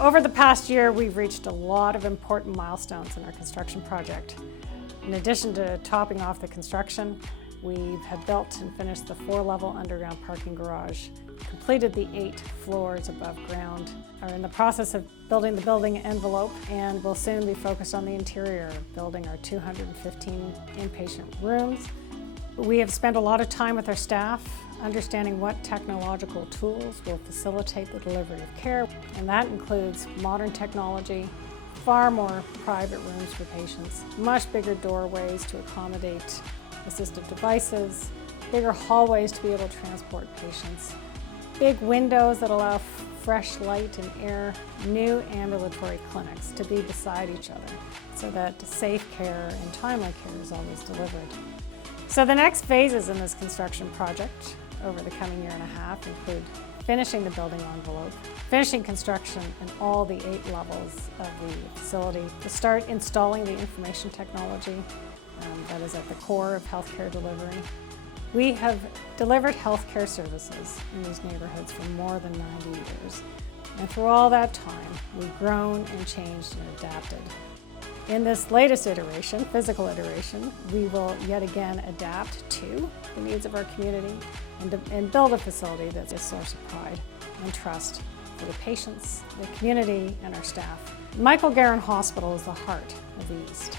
Over the past year, we've reached a lot of important milestones in our construction project. In addition to topping off the construction, we have built and finished the 4-level underground parking garage, completed the 8 floors above ground, are in the process of building the building envelope, and will soon be focused on the interior, building our 215 inpatient rooms. We have spent a lot of time with our staff understanding what technological tools will facilitate the delivery of care, and that includes modern technology, far more private rooms for patients, much bigger doorways to accommodate assistive devices, bigger hallways to be able to transport patients, big windows that allow fresh light and air, new ambulatory clinics to be beside each other so that safe care and timely care is always delivered. So the next phases in this construction project over the coming year and a half include finishing the building envelope, finishing construction in all the 8 levels of the facility, to start installing the information technology that is at the core of healthcare delivery. We have delivered healthcare services in these neighborhoods for more than 90 years. And through all that time, we've grown and changed and adapted. In this latest iteration, physical iteration, we will yet again adapt to the needs of our community and build a facility that's a source of pride and trust for the patients, the community, and our staff. Michael Garron Hospital is the heart of the East.